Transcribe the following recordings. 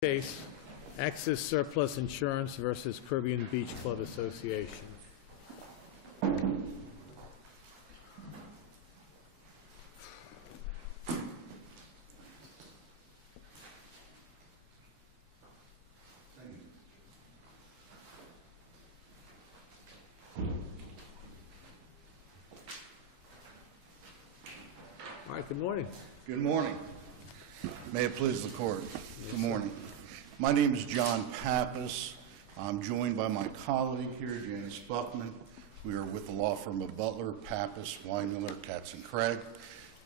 Case, Access Surplus Insurance versus Caribbean Beach Club Association. All right, good morning. Good morning. May it please the court. Good morning. My name is John Pappas. I'm joined by my colleague here, Janice Buckman. We are with the law firm of Butler, Pappas, Weidner, Katz & Craig,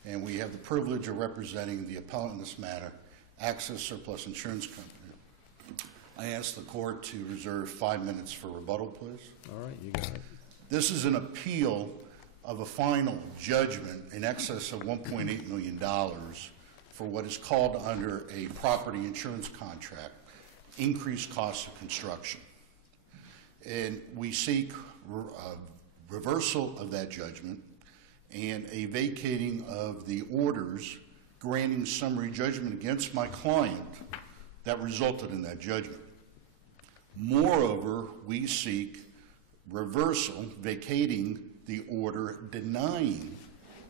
and we have the privilege of representing the appellant in this matter, Access Surplus Insurance Company. I ask the court to reserve 5 minutes for rebuttal, please. All right, you got it. This is an appeal of a final judgment in excess of $1.8 million for what is called under a property insurance contract, increased costs of construction. And we seek reversal of that judgment and a vacating of the orders granting summary judgment against my client that resulted in that judgment. Moreover, we seek reversal, vacating the order denying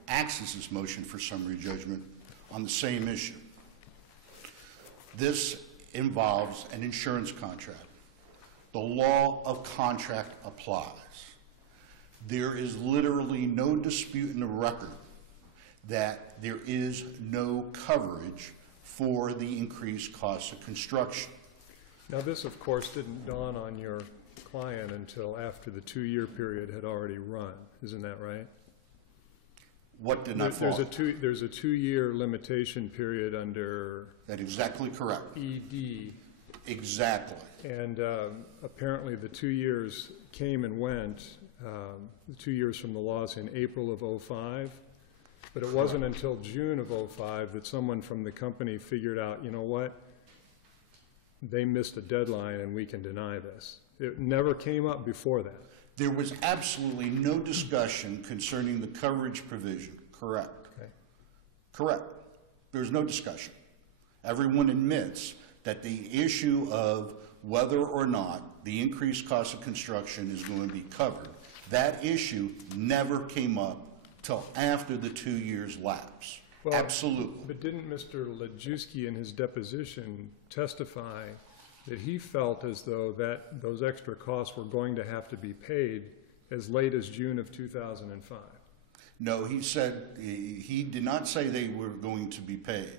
Access's motion for summary judgment on the same issue. This involves an insurance contract. The law of contract applies. There is literally no dispute in the record that there is no coverage for the increased cost of construction. Now this, of course, didn't dawn on your client until after the 2-year period had already run. Isn't that right? What did not fall? There's a 2-year limitation period under... That's exactly correct. ED. Exactly. And apparently the 2 years came and went, the 2 years from the loss in April of '05, but it wasn't until June of '05 that someone from the company figured out, you know what, they missed a deadline and we can deny this. It never came up before that. There was absolutely no discussion concerning the coverage provision. Correct. Okay. Correct. There's no discussion. Everyone admits that the issue of whether or not the increased cost of construction is going to be covered, that issue never came up till after the 2 years lapse. Well, absolutely. But didn't Mr. Lejewski in his deposition testify that he felt as though that those extra costs were going to have to be paid as late as June of 2005? No, he said, he did not say they were going to be paid.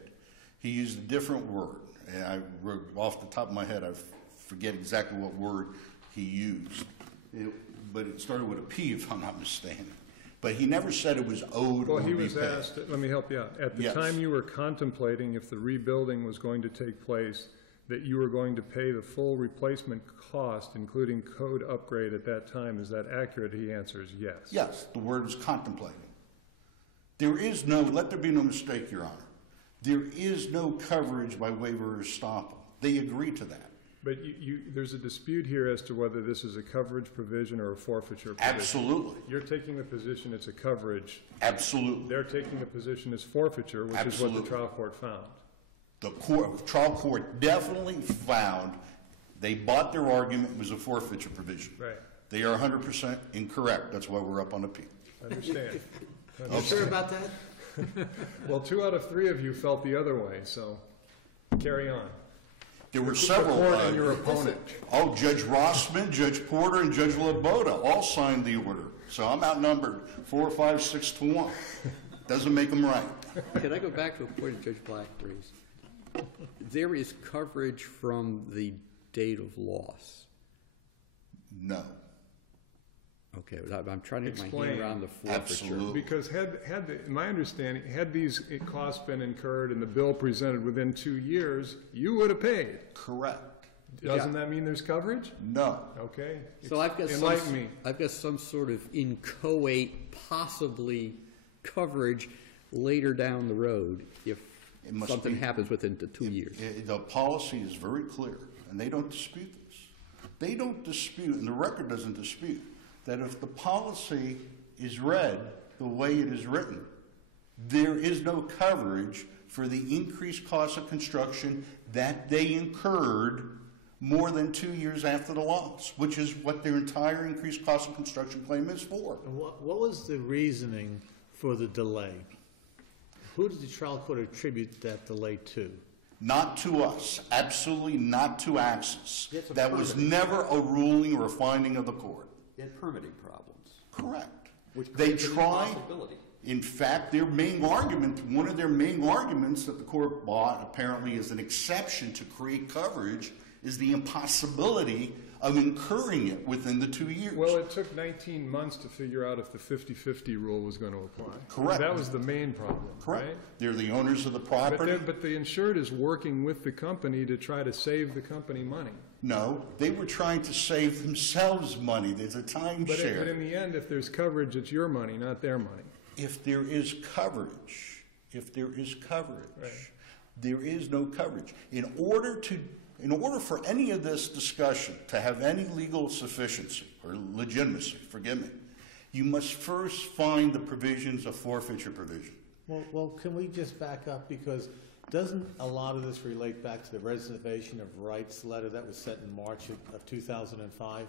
He used a different word. And off the top of my head, I forget exactly what word he used. But it started with a P, if I'm not mistaken. But he never said it was owed or be paid. Well, he was asked, let me help you out. At the time you were contemplating if the rebuilding was going to take place, that you were going to pay the full replacement cost, including code upgrade at that time. Is that accurate? He answers yes. Yes, the word was contemplating. There is no, let there be no mistake, Your Honor. There is no coverage by waiver or estoppel. They agree to that. But there's a dispute here as to whether this is a coverage provision or a forfeiture provision. Absolutely. You're taking the position it's a coverage. Absolutely. They're taking the position it's forfeiture, which is what the trial court found. The trial court definitely found they bought their argument was a forfeiture provision. Right. They are 100% incorrect. That's why we're up on appeal. Understand. You sure about that? Well, 2 out of 3 of you felt the other way, so carry on. There were several. And your opponent. Oh, Judge Rossman, Judge Porter, and Judge Laboda all signed the order. So I'm outnumbered 4, 5, 6 to 1. Doesn't make them right. Can I go back to a point of Judge Black, please? There is coverage from the date of loss. No. Okay, I'm trying to get my hand around the forfeiture. Absolutely. Because my understanding, had these costs been incurred and the bill presented within 2 years, you would have paid. Correct. Doesn't that mean there's coverage? No. Okay. So I've got some sort of inchoate, possibly coverage later down the road if something happens within the 2 years. The policy is very clear, and they don't dispute this. They don't dispute, and the record doesn't dispute, that if the policy is read the way it is written, there is no coverage for the increased cost of construction that they incurred more than 2 years after the loss, which is what their entire increased cost of construction claim is for. And what was the reasoning for the delay? Who did the trial court attribute that delay to? Not to us, absolutely not to Axis. It's a That was permitting. never a ruling or a finding of the court. They had permitting problems. Correct. Which They creates an tried, impossibility. in fact, their main argument, one of their main arguments that the court bought apparently as an exception to create coverage is the impossibility of incurring it within the 2 years. Well, it took 19 months to figure out if the 50-50 rule was going to apply. Correct. That was the main problem, Correct. right? They're the owners of the But, property. but the insured is working with the company to try to save the company money. No, they were trying to save themselves money. There's a But timeshare. in the end, if there's coverage, it's your money, not their money. If there is coverage, there is no coverage. In order for any of this discussion to have any legal sufficiency or legitimacy, forgive me, you must first find the provisions of forfeiture provision. Well, can we just back up, because doesn't a lot of this relate back to the reservation of rights letter that was sent in March of 2005?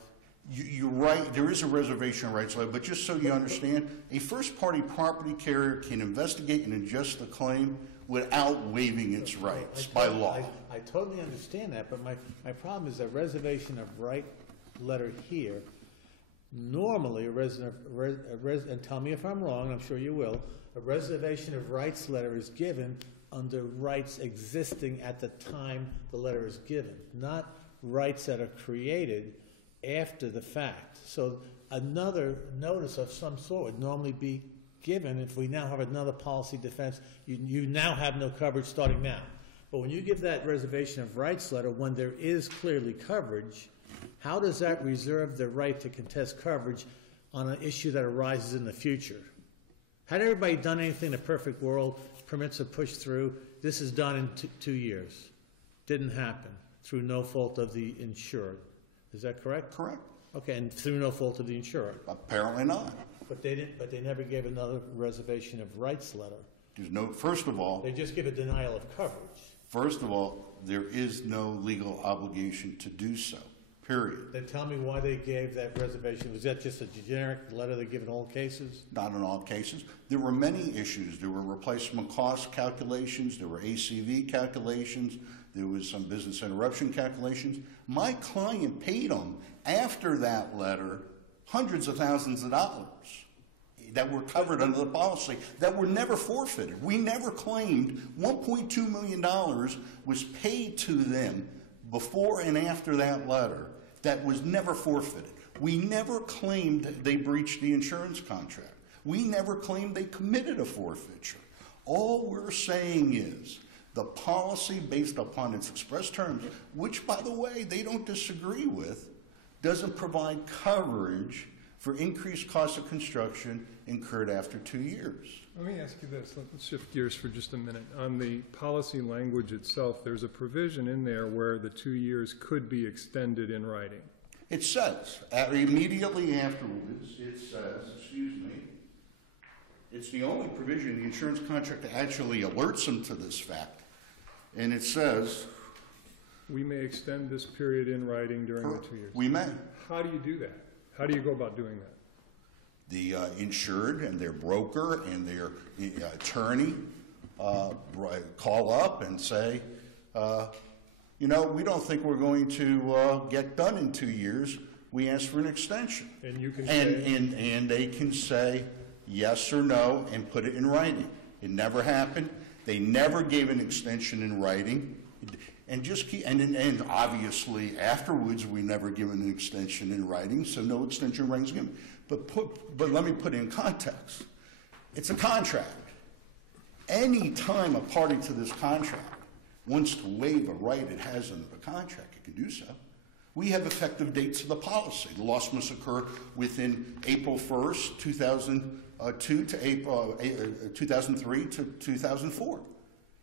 You're right, there is a reservation of rights letter, but just so you understand, a first-party property carrier can investigate and adjust the claim without waiving its rights by law. I totally understand that, but my problem is that reservation of right letter here, normally and tell me if I'm wrong, I'm sure you will, a reservation of rights letter is given under rights existing at the time the letter is given, not rights that are created after the fact. So another notice of some sort would normally be given if we now have another policy defense. You now have no coverage starting now. But when you give that reservation of rights letter, when there is clearly coverage, how does that reserve the right to contest coverage on an issue that arises in the future? Had everybody done anything in a perfect world, permits are pushed through, this is done in 2 years. Didn't happen through no fault of the insured. Is that correct? Correct. Okay, and through no fault of the insurer. Apparently not. But they didn't. But they never gave another reservation of rights letter. There's no, first of all, They just give a denial of coverage. there is no legal obligation to do so, period. Then tell me why they gave that reservation. Was that just a generic letter they give in all cases? Not in all cases. There were many issues. There were replacement cost calculations. There were ACV calculations. There was some business interruption calculations. My client paid them after that letter hundreds of thousands of dollars that were covered under the policy that were never forfeited. We never claimed $1.2 million was paid to them before and after that letter that was never forfeited. We never claimed they breached the insurance contract. We never claimed they committed a forfeiture. All we're saying is the policy, based upon its express terms, which, by the way, they don't disagree with, doesn't provide coverage for increased cost of construction incurred after 2 years. Let me ask you this. Let's shift gears for just a minute. On the policy language itself, there's a provision in there where the 2 years could be extended in writing. It says, immediately afterwards, it says, excuse me, it's the only provision in the insurance contract that actually alerts them to this fact. And it says, We may extend this period in writing during the 2 years. we may. How do you do that? How do you go about doing that? The insured and their broker and their attorney call up and say, we don't think we're going to get done in 2 years. We ask for an extension. And you can say, and they can say yes or no and put it in writing. It never happened. They never gave an extension in writing. And obviously afterwards we never given an extension in writing, so no extension in writing is given. But let me put it in context. It's a contract. Any time a party to this contract wants to waive a right it has under the contract, it can do so. We have effective dates of the policy. The loss must occur within April 1st, 2002 to April 2003 to 2004.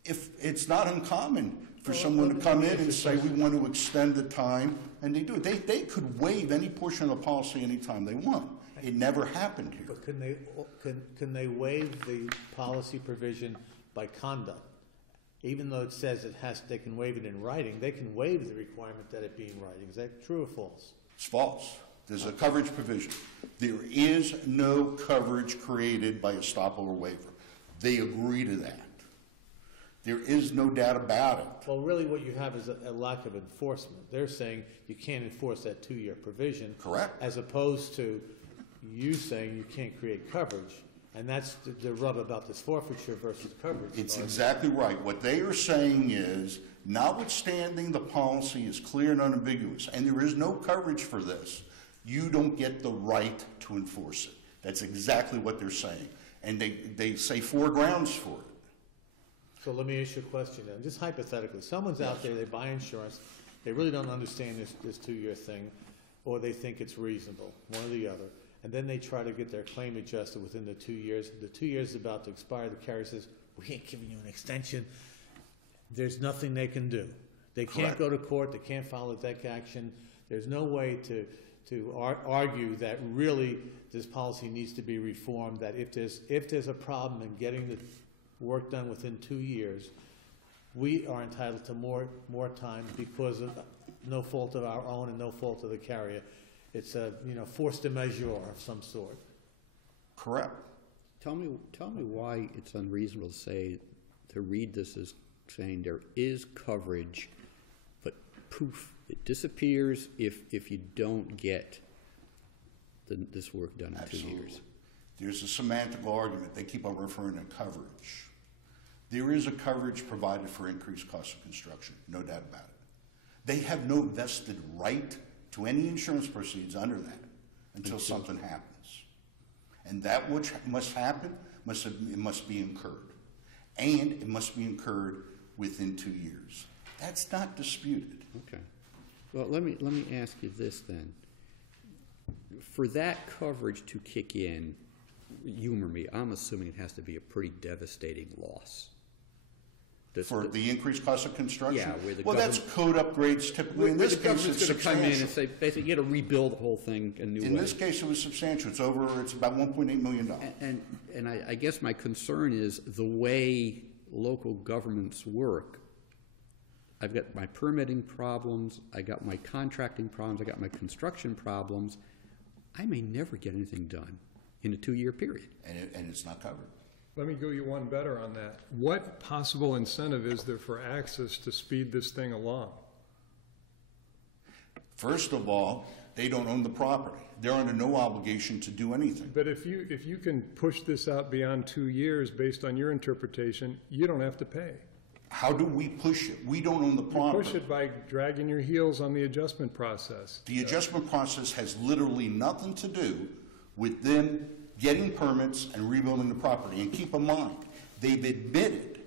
If it's not uncommon for someone to come in and say we want to extend the time, and they do it. They could waive any portion of the policy anytime they want. It never happened here. But can they waive the policy provision by conduct? even though it says they can waive it in writing, they can waive the requirement that it be in writing. Is that true or false? It's false. There's a coverage provision. There is no coverage created by estoppel or waiver. They agree to that. There is no doubt about it. Well, really what you have is a lack of enforcement. They're saying you can't enforce that 2-year provision. Correct. As opposed to you saying you can't create coverage. And that's the rub about this forfeiture versus coverage. It's exactly right. What they are saying is, notwithstanding the policy is clear and unambiguous, and there is no coverage for this, you don't get the right to enforce it. That's exactly what they're saying. And they say 4 grounds for it. So let me ask you a question then. Just hypothetically, someone's out there, they buy insurance, they really don't understand this 2-year thing, or they think it's reasonable, one or the other, and then they try to get their claim adjusted within the 2 years. The 2 years is about to expire. The carrier says, we ain't giving you an extension. There's nothing they can do. They can't go to court. They can't file a deck action. There's no way to argue that really this policy needs to be reformed, that if there's a problem in getting the work done within 2 years, we are entitled to more time because of no fault of our own and no fault of the carrier. It's a force de majeure of some sort. Correct. Tell me why it's unreasonable to read this as saying there is coverage, but poof, it disappears if you don't get this work done in Absolutely. 2 years. There's a semantical argument. They keep on referring to coverage. There is a coverage provided for increased cost of construction, no doubt about it. They have no vested right to any insurance proceeds under that until something happens. And that which must happen, it must be incurred. And it must be incurred within 2 years. That's not disputed. Okay. Well, let me ask you this then. For that coverage to kick in, humor me, I'm assuming it has to be a pretty devastating loss. For the increased cost of construction? Yeah, where the that's code upgrades typically. In this case, it's going to come in and substantial. say, basically, you got to rebuild the whole thing a new way. In this case, it was substantial. It's about $1.8 million. And I guess my concern is the way local governments work. I've got my permitting problems, I got my contracting problems, I got my construction problems. I may never get anything done in a 2-year period. And it's not covered. Let me go you one better on that. What possible incentive is there for Access to speed this thing along? First of all, they don't own the property. They're under no obligation to do anything. But if you can push this out beyond 2 years based on your interpretation, you don't have to pay. How do we push it? We don't own the You property. push it by dragging your heels on the adjustment process. The adjustment process has literally nothing to do with them getting permits and rebuilding the property. And keep in mind, they've admitted,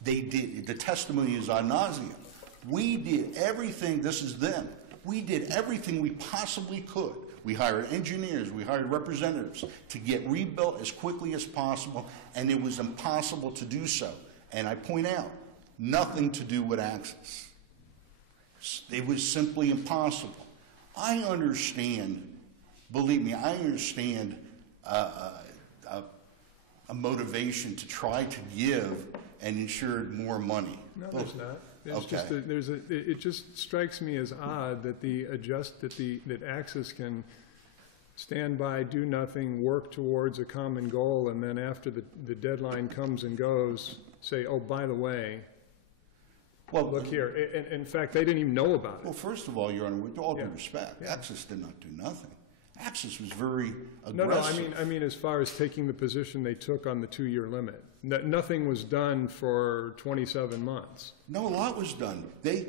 they did, the testimony is ad nauseum. We did everything, this is them, we did everything we possibly could. We hired engineers, we hired representatives to get rebuilt as quickly as possible, and it was impossible to do so. And I point out, nothing to do with Access. It was simply impossible. I understand, believe me, I understand a motivation to try to give an insured more money. No, there's not. Okay. It just strikes me as odd that that Access can stand by, do nothing, work towards a common goal, and then after the deadline comes and goes, say, oh, by the way, Well, look here. In fact, they didn't even know about Well, it. first of all, Your Honor, with all due respect, Access did not do nothing. Access was very aggressive. No, I mean as far as taking the position they took on the 2-year limit. Nothing was done for 27 months. No, a lot was done. They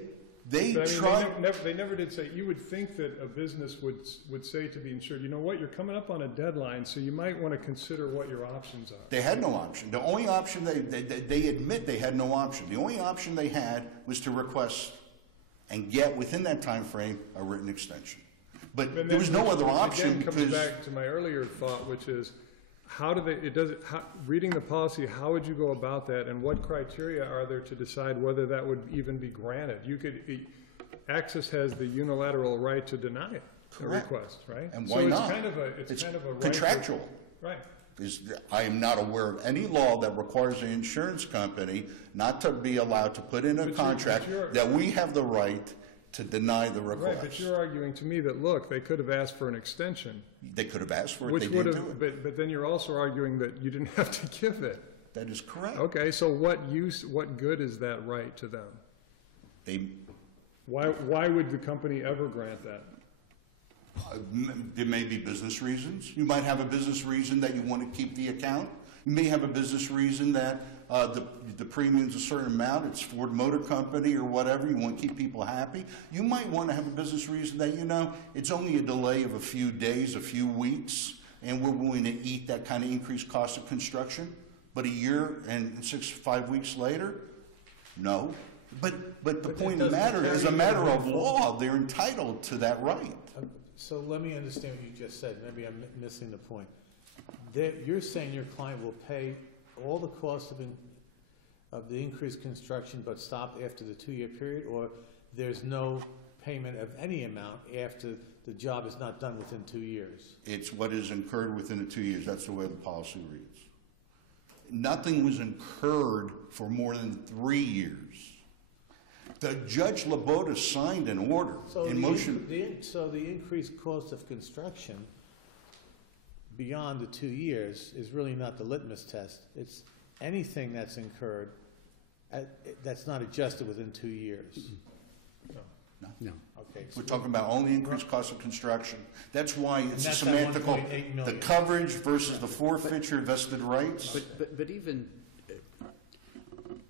But, tried. they never did say. You would think that a business would say to the insured, you know what, you're coming up on a deadline, so you might want to consider what your options are. They had no option. The only option they admit they had no option. The only option they had was to request and get within that time frame a written extension. But And there was no other again, option comes because back to my earlier thought, which is, reading the policy, how would you go about that, and what criteria are there to decide whether that would even be granted? Access has the unilateral right to deny it, a Correct. request, right? And why so not? It's kind of a right contractual. right. Because I am not aware of any law that requires an insurance company not to be allowed to put in a contract that we have the right to deny the request. Right, but you're arguing to me that, look, they could have asked for an extension. They could have asked for it, Which they would didn't have, do it. but then you're also arguing that you didn't have to give it. That is correct. Okay, so what good is that right to them? Why would the company ever grant that? There may be business reasons. You might have a business reason that you want to keep the account. You may have a business reason that the premium's a certain amount. It's Ford Motor Company or whatever. You want to keep people happy. You might want to have a business reason that, it's only a delay of a few days, a few weeks, and we're willing to eat that kind of increased cost of construction. But a year and 5 weeks later, no. But the point of the matter is, as a matter of law, they're entitled to that right. So let me understand what you just said. Maybe I'm missing the point. You're saying your client will pay all the costs of the increased construction but stop after the 2-year period, or there's no payment of any amount after the job is not done within 2 years? It's what is incurred within the 2 years. That's the way the policy reads. Nothing was incurred for more than 3 years. The Judge Laboda signed an order in motion. So the increased cost of construction beyond the 2 years is really not the litmus test. It's anything that's incurred that's not adjusted within 2 years. No. Okay. We're talking about only increased cost of construction. That's why it's a that's semantical, at $1.8 million. the coverage versus the forfeiture vested rights. But even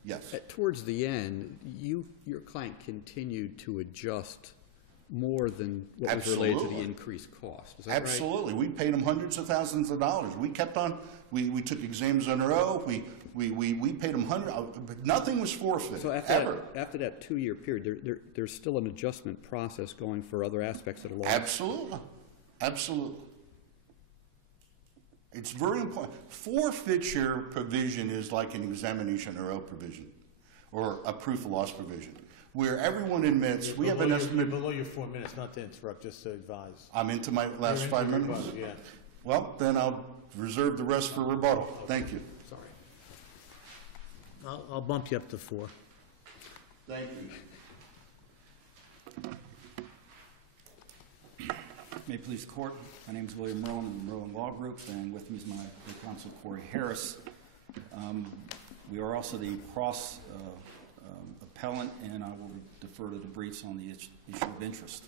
Yes. towards the end, your client continued to adjust more than what was related to the Absolutely. increased cost. Is that right? Absolutely. We paid them hundreds of thousands of dollars. We kept on, we took exams on our own. We paid them but nothing was forfeited, So ever. after that 2-year period, there's still an adjustment process going for other aspects of the law? Absolutely. Absolutely. It's very important. Forfeiture provision is like an examination or a provision or a proof of loss provision, where everyone admits we have an estimate. Below your 4 minutes, not to interrupt, just to advise. I'm into my last You're 5 into minutes? rebuttal, yeah. Well, then I'll reserve the rest for rebuttal. Thank you. Sorry. I'll bump you up to 4. Thank you. May it please the court. My name is William Merlin of the Merlin Law Group, and with me is my counsel, Corey Harris. We are also the cross appellant, and I will defer to the briefs on the issue of interest.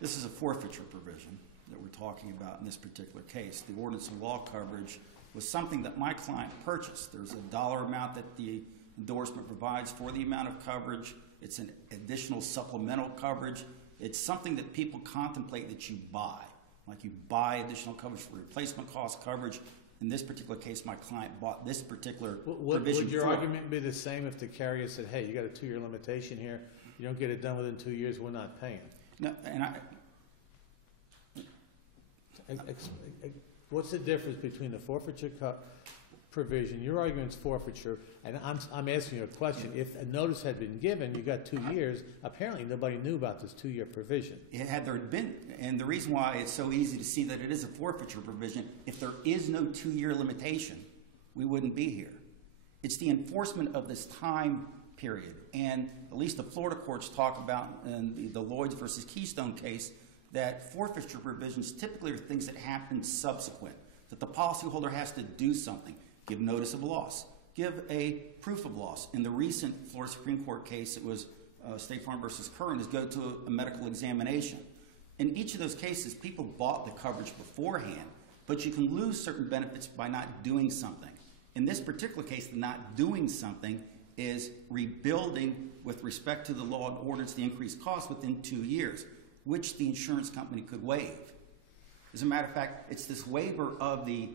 This is a forfeiture provision that we're talking about in this particular case. The ordinance of law coverage was something that my client purchased. There's a dollar amount that the endorsement provides for the amount of coverage. It's an additional supplemental coverage. It's something that people contemplate that you buy. Like you buy additional coverage for replacement cost coverage. In this particular case, my client bought this particular provision. Would your argument be the same if the carrier said, hey, you got a 2-year limitation here, you don't get it done within 2 years, we're not paying? No, and What's the difference between the forfeiture provision, your argument's forfeiture, and I'm asking you a question. If a notice had been given, you got 2 years, apparently nobody knew about this 2-year provision. had there been, and the reason why it's so easy to see that it is a forfeiture provision, if there is no 2-year limitation, we wouldn't be here. It's the enforcement of this time period, and at least the Florida courts talk about in the Lloyds versus Keystone case that forfeiture provisions typically are things that happen subsequent, that the policyholder has to do something, give notice of loss, give a proof of loss. In the recent Florida Supreme Court case, it was State Farm versus Curran, is go to a medical examination. In each of those cases, people bought the coverage beforehand, but you can lose certain benefits by not doing something. In this particular case, not doing something is rebuilding with respect to the law and orders the increased cost within 2 years, which the insurance company could waive. As a matter of fact, it's this waiver of the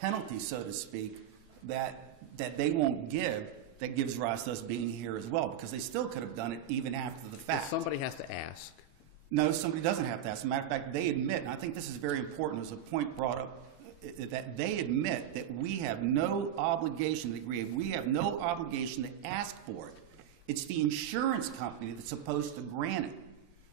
penalty, so to speak, that they won't give that gives rise to us being here as well, because they still could have done it even after the fact. Somebody has to ask. No, somebody doesn't have to ask. As a matter of fact, they admit, and I think this is very important, there's a point brought up, that they admit that we have no obligation to agree. We have no obligation to ask for it. It's the insurance company that's supposed to grant it.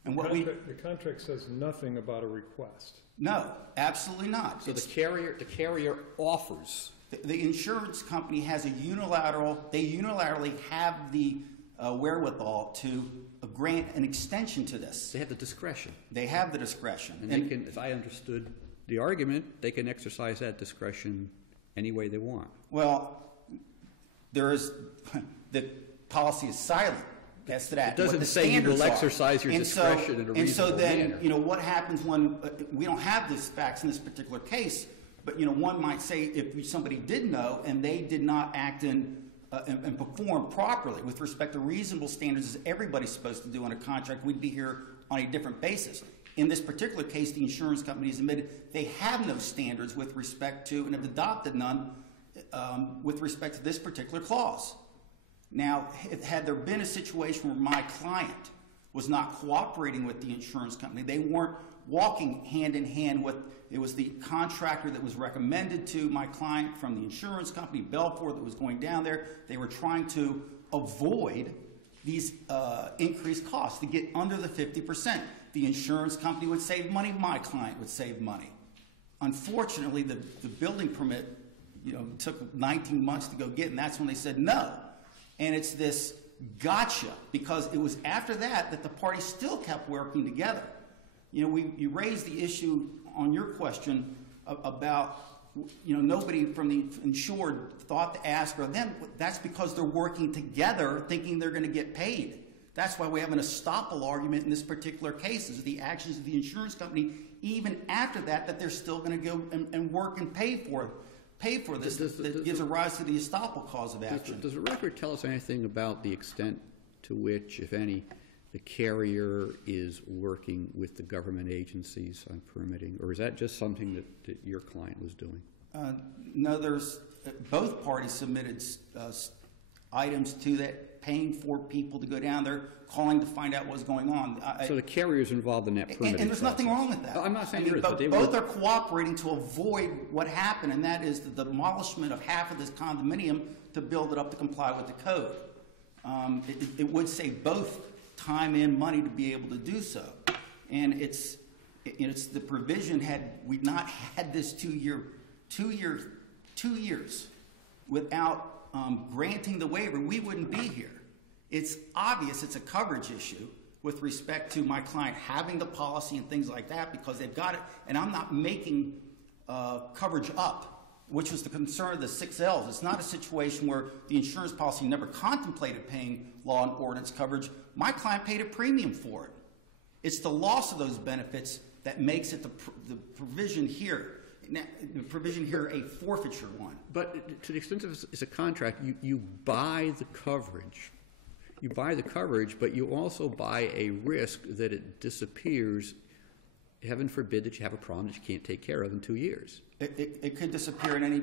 And The contract says nothing about a request. no, absolutely not. So the carrier offers. The insurance company has they unilaterally have the wherewithal to grant an extension to this. They have the discretion. They have the discretion. And they can, if I understood the argument, they can exercise that discretion any way they want. Well, the policy is silent as to that. It doesn't say you will exercise your discretion in a reasonable manner. And so then, what happens when we don't have this facts in this particular case, but, one might say if somebody did know and they did not act and perform properly with respect to reasonable standards as everybody's supposed to do on a contract, we'd be here on a different basis. In this particular case, the insurance company has admitted they have no standards with respect to, and have adopted none with respect to this particular clause. Now, had there been a situation where my client was not cooperating with the insurance company, they weren't walking hand in hand with, it was the contractor that was recommended to my client from the insurance company, Belfour, that was going down there. They were trying to avoid these increased costs to get under the 50%. The insurance company would save money, my client would save money. Unfortunately, the building permit, took 19 months to go get, and that's when they said no. And it's this gotcha, because it was after that the parties still kept working together. You raised the issue on your question about, nobody from the insured thought to ask or them. That's because they're working together thinking they're going to get paid. That's why we have an estoppel argument in this particular case, is the actions of the insurance company, even after that they're still going to go and work and pay for this. That gives a rise to the estoppel cause of action. Does the record tell us anything about the extent to which, if any, the carrier is working with the government agencies on permitting, or is that just something that your client was doing? No, both parties submitted items to that, paying for people to go down there, calling to find out what's going on. So the carrier's involved in that permitting and there's nothing wrong with that. No, I'm not saying there is, but both are cooperating to avoid what happened, and that is the demolishment of half of this condominium to build it up to comply with the code. It would save both time and money to be able to do so. And it's the provision, had we not had this 2 years without granting the waiver, we wouldn't be here. It's obvious it's a coverage issue with respect to my client having the policy and things like that, because they've got it, and I'm not making coverage up, which was the concern of the 6 Ls. It's not a situation where the insurance policy never contemplated paying law and ordinance coverage. My client paid a premium for it. It's the loss of those benefits that makes it the provision here. The provision here a forfeiture one. But to the extent of it's a contract, you buy the coverage. You buy the coverage, but you also buy a risk that it disappears. Heaven forbid that you have a problem that you can't take care of in 2 years. It could disappear in any.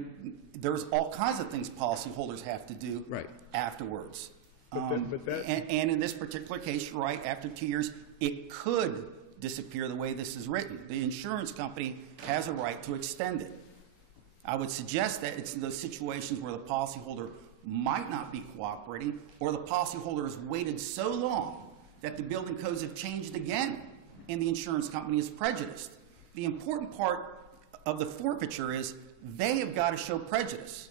There's all kinds of things policyholders have to do afterwards. And in this particular case, you're right. After 2 years, it could disappear the way this is written. The insurance company has a right to extend it. I would suggest that it's in those situations where the policyholder might not be cooperating, or the policyholder has waited so long that the building codes have changed again and the insurance company is prejudiced. The important part of the forfeiture is they have got to show prejudice.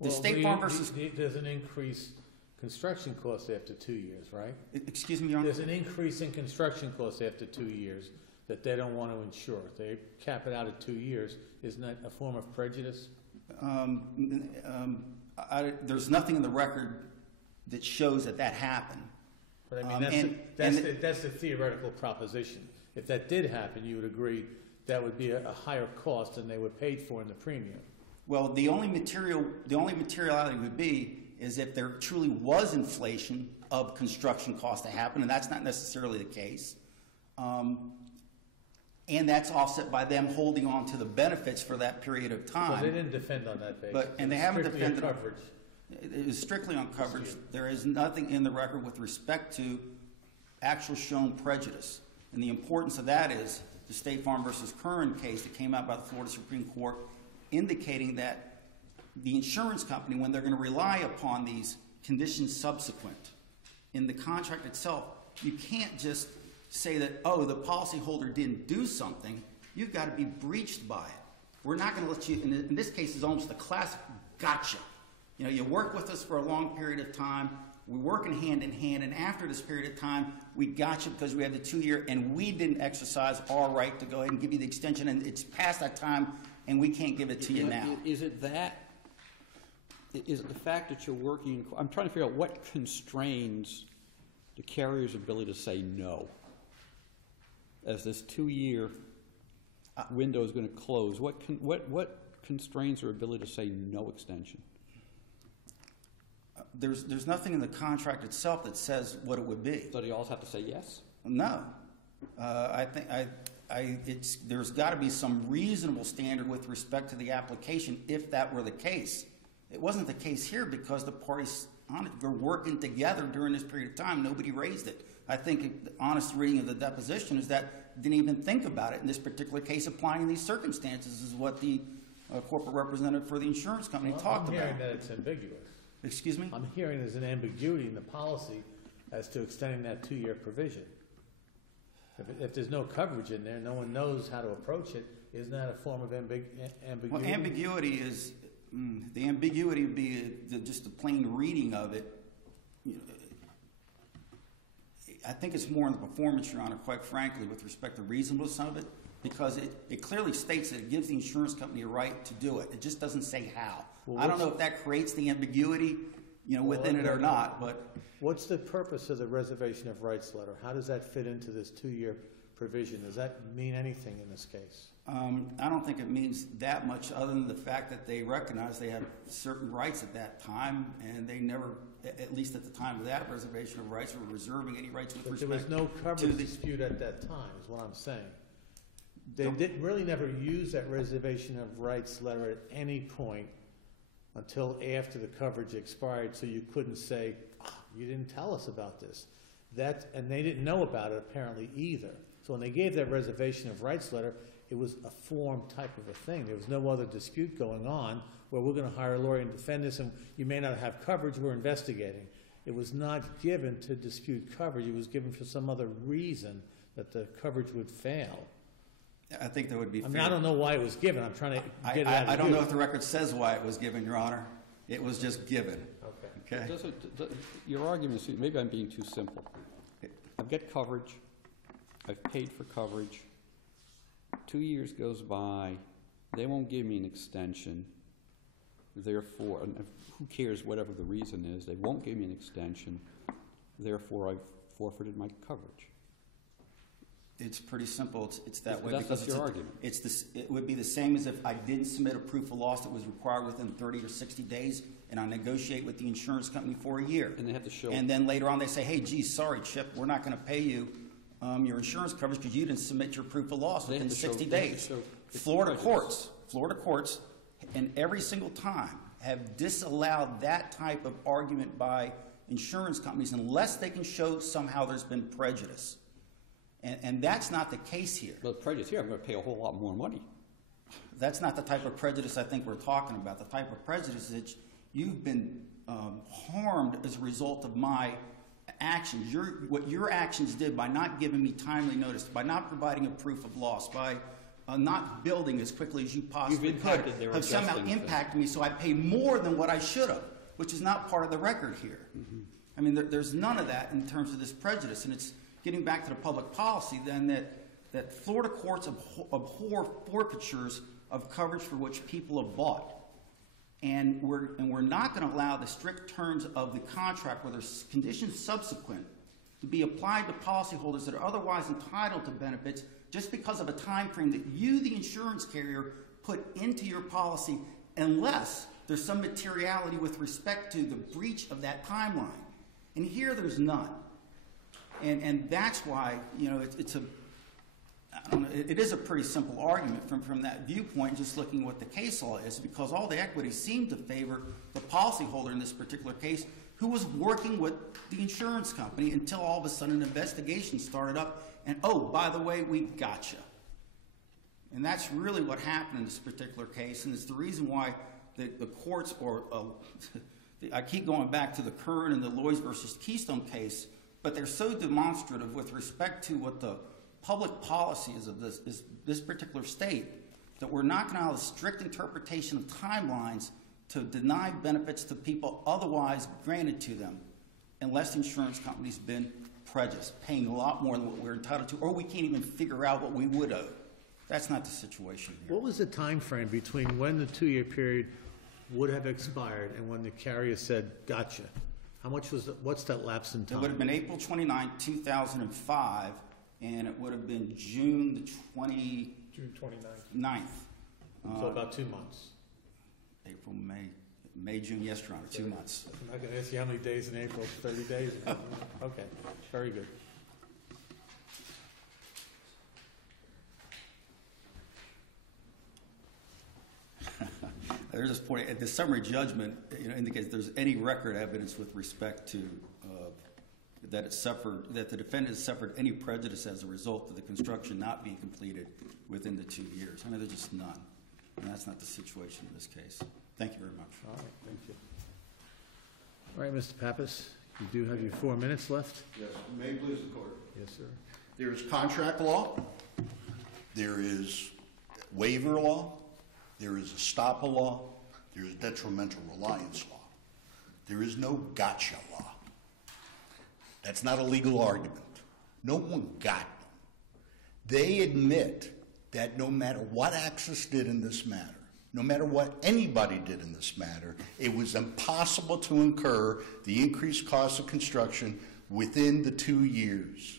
The State Farm versus... There's an increase construction costs after 2 years, right? Excuse me, Your Honor? There's an increase in construction costs after 2 years that they don't want to insure. They cap it out at 2 years. Isn't that a form of prejudice? There's nothing in the record that shows that happened. But I mean, that's the theoretical proposition. If that did happen, you would agree that would be a higher cost than they were paid for in the premium. Well, the only materiality would be is if there truly was inflation of construction costs to happen, and that's not necessarily the case. And that's offset by them holding on to the benefits for that period of time. So they didn't defend on that basis. And they haven't defended on coverage. It is strictly on coverage. There is nothing in the record with respect to actual shown prejudice. And the importance of that is the State Farm versus Curran case that came out by the Florida Supreme Court indicating that the insurance company, when they're going to rely upon these conditions subsequent in the contract itself, you can't just say that, oh, the policyholder didn't do something, you've got to be breached by it. We're not going to let you, in this case, it's almost a classic gotcha. You know, you work with us for a long period of time, we're working hand in hand, and after this period of time, we got you because we had the 2-year, and we didn't exercise our right to go ahead and give you the extension, and it's past that time, and we can't give it to you now. Is it that? Is it the fact that you're working? I'm trying to figure out what constrains the carrier's ability to say no, as this 2-year window is going to close. What constrains their ability to say no extension? There's nothing in the contract itself that says what it would be. So do you always have to say yes? No. I think there's got to be some reasonable standard with respect to the application if that were the case. It wasn't the case here because the parties were working together during this period of time. Nobody raised it. I think the honest reading of the deposition is that didn't even think about it in this particular case. Applying in these circumstances is what the corporate representative for the insurance company talked I'm about. hearing that it's ambiguous. Excuse me? I'm hearing there's an ambiguity in the policy as to extending that 2-year provision. If there's no coverage in there, no one knows how to approach it. Isn't that a form of ambiguity? Well, ambiguity is the ambiguity would be just the plain reading of it. I think it's more in the performance, Your Honor, quite frankly, with respect to reasonableness of it, because it clearly states that it gives the insurance company a right to do it. It just doesn't say how. Well, I don't know if that creates the ambiguity, within it or not, but What's the purpose of the reservation of rights letter? How does that fit into this 2-year provision? Does that mean anything in this case? I don't think it means that much other than the fact that they recognize they had certain rights at that time, and they never, at least at the time of that reservation of rights, were reserving any rights with respect to But there was no coverage dispute at that time, is what I'm saying. They really never used that reservation of rights letter at any point until after the coverage expired, so you couldn't say, you didn't tell us about this. And they didn't know about it apparently either. So when they gave that reservation of rights letter, it was a form type of a thing. There was no other dispute going on where we're going to hire a lawyer and defend this, and you may not have coverage, we're investigating. It was not given to dispute coverage. It was given for some other reason that the coverage would fail. I think that would be fair. I don't know why it was given. I'm trying to get it out of you. I don't know if the record says why it was given, Your Honor. It was just given. Okay. Your argument is, maybe I'm being too simple. I've got coverage. I've paid for coverage. 2 years goes by. They won't give me an extension. Therefore, and who cares whatever the reason is, they won't give me an extension. Therefore, I've forfeited my coverage. It's pretty simple. It's that way. That's your argument. It would be the same as if I didn't submit a proof of loss that was required within 30 or 60 days, and I negotiate with the insurance company for a year. And they have to show. And then later on they say, hey, gee, sorry, Chip, we're not going to pay you your insurance coverage because you didn't submit your proof of loss within 60 days. Florida courts, and every single time have disallowed that type of argument by insurance companies unless they can show somehow there's been prejudice. And that's not the case here. But prejudice here, I'm going to pay a whole lot more money. That's not the type of prejudice I think we're talking about. The type of prejudice that you've been harmed as a result of my actions. What your actions did by not giving me timely notice, by not providing a proof of loss, by not building as quickly as you possibly could, have somehow impacted me so I pay more than what I should have, which is not part of the record here. Mm-hmm. I mean, there's none of that in terms of this prejudice. And it's getting back to the public policy then that Florida courts abhor forfeitures of coverage for which people have bought. And we're not going to allow the strict terms of the contract, where there's conditions subsequent, to be applied to policyholders that are otherwise entitled to benefits just because of a time frame that you, the insurance carrier, put into your policy, unless there's some materiality with respect to the breach of that timeline. And here there's none. And that's why, it is a pretty simple argument from that viewpoint, just looking what the case law is, because all the equities seem to favor the policyholder in this particular case, who was working with the insurance company until all of a sudden an investigation started up, and oh, by the way, we got you. And that's really what happened in this particular case, and it's the reason why the courts, I keep going back to the Curran and the Loyes versus Keystone case, but they're so demonstrative with respect to what the public policy is of this particular state that we're not going to allow a strict interpretation of timelines to deny benefits to people otherwise granted to them unless the insurance company's been prejudiced, paying a lot more than what we're entitled to, or we can't even figure out what we would owe. That's not the situation here. What was the time frame between when the 2-year period would have expired and when the carrier said, gotcha? How much was what's that lapse in time? It would have been April 29, 2005, and it would have been June 29th. So about 2 months. April, May, June, yes, Your Honor, 2 months. I'm not going to ask you how many days in April, 30 days? Okay, very good. There's this point, the summary judgment indicates there's any record evidence with respect to that the defendant has suffered any prejudice as a result of the construction not being completed within the 2 years. I mean, there's just none. And that's not the situation in this case. Thank you very much. All right, thank you. All right, Mr. Pappas, you do have your 4 minutes left. Yes, may it please the court. Yes, sir. There is contract law, there is waiver law, there is estoppel law, there is detrimental reliance law. There is no gotcha law. That's not a legal argument. No one got them. They admit that no matter what Access did in this matter, no matter what anybody did in this matter, it was impossible to incur the increased cost of construction within the 2 years.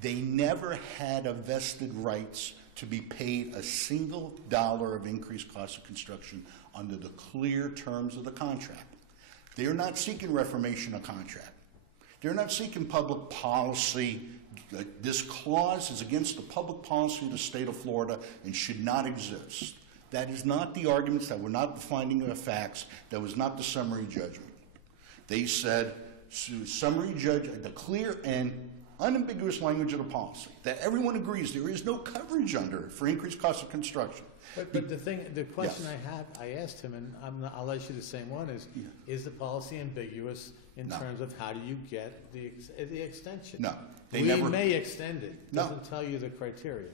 They never had a vested rights to be paid a single dollar of increased cost of construction under the clear terms of the contract. They're not seeking reformation of contract. They're not seeking public policy. This clause is against the public policy of the state of Florida and should not exist. That is not the arguments, that were not the finding of the facts, that was not the summary judgment. They said, summary judgment, the clear and unambiguous language of the policy, that everyone agrees there is no coverage under for increased cost of construction. But the question yes. I asked him, and I'll ask you the same one, is the policy ambiguous in terms of how do you get the extension? No. We may extend it. It doesn't tell you the criteria.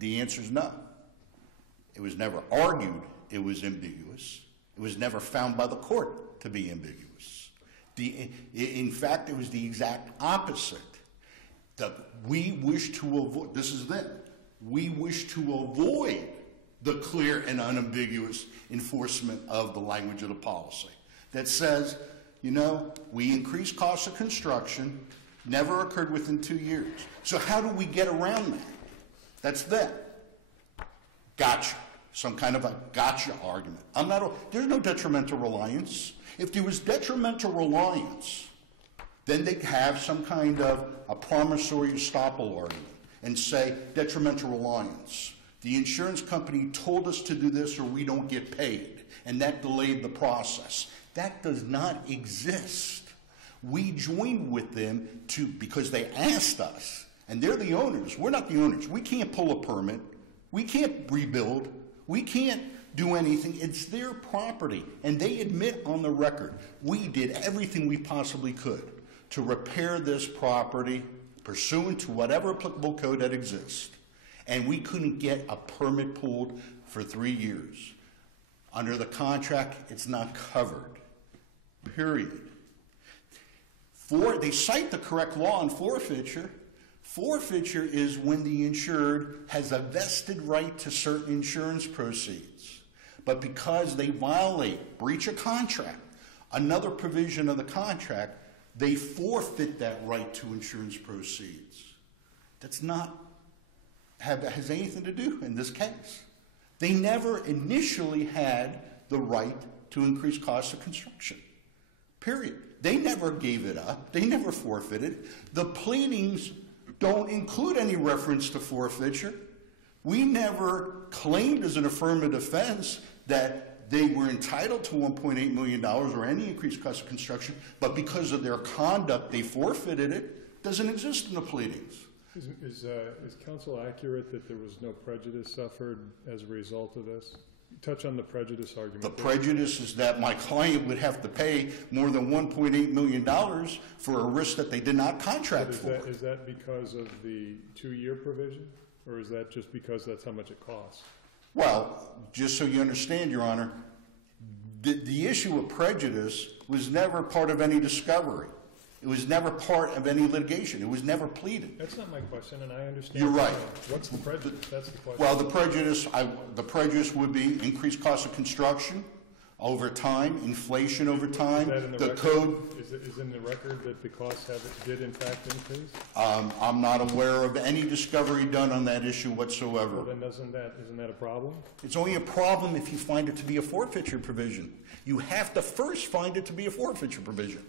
The answer is no. It was never argued it was ambiguous. It was never found by the court to be ambiguous. In fact, it was the exact opposite. We wish to avoid, this is them, we wish to avoid the clear and unambiguous enforcement of the language of the policy that says, we increase costs of construction, never occurred within 2 years. So how do we get around that? That's them. Gotcha. Some kind of a gotcha argument. There's no detrimental reliance. If there was detrimental reliance, then they'd have some kind of a promissory estoppel argument and say detrimental reliance. The insurance company told us to do this or we don't get paid, and that delayed the process. That does not exist. We joined with them because they asked us, and they're the owners. We're not the owners. We can't pull a permit. We can't rebuild. We can't do anything. It's their property. And they admit on the record, we did everything we possibly could to repair this property pursuant to whatever applicable code that exists. And we couldn't get a permit pulled for 3 years. Under the contract, it's not covered. Period. They cite the correct law on forfeiture. Forfeiture is when the insured has a vested right to certain insurance proceeds. But because they violate, breach of contract, another provision of the contract, they forfeit that right to insurance proceeds. That's not has anything to do in this case. They never initially had the right to increase costs of construction. Period. They never gave it up. They never forfeited. The pleadings don't include any reference to forfeiture. We never claimed as an affirmative defense that they were entitled to $1.8 million or any increased cost of construction, but because of their conduct, they forfeited it. Doesn't exist in the pleadings. Is counsel accurate that there was no prejudice suffered as a result of this? touch on the prejudice argument. The prejudice is that my client would have to pay more than $1.8 million for a risk that they did not contract for. Is that because of the 2-year provision, or is that just because that's how much it costs? Well, just so you understand, Your Honor, the issue of prejudice was never part of any discovery. It was never part of any litigation. It was never pleaded. That's not my question, and I understand. You're right. What's the prejudice? That's the question. Well, the prejudice would be increased cost of construction over time, inflation over time. Is that in the record? Code. Is in the record that the costs did in fact increase? I'm not aware of any discovery done on that issue whatsoever. Well, then isn't that a problem? It's only a problem if you find it to be a forfeiture provision. You have to first find it to be a forfeiture provision.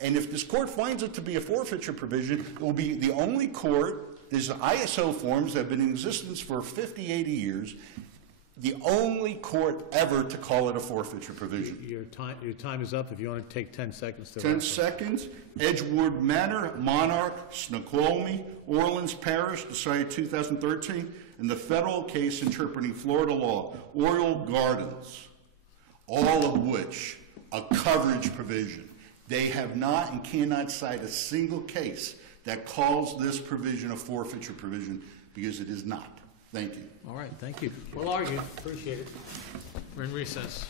And if this court finds it to be a forfeiture provision, it will be the only court, there's ISO forms that have been in existence for 50, 80 years, the only court ever to call it a forfeiture provision. Your time is up. If you want to take 10 seconds to 10 wrap up. seconds. Edgewood Manor, Monarch, Snoqualmie, Orleans Parish, decided 2013, and the federal case interpreting Florida law, Oriole Gardens, all of which a coverage provision. They have not and cannot cite a single case that calls this provision a forfeiture provision, because it is not. Thank you. All right, thank you. Well argued. Appreciate it. We're in recess.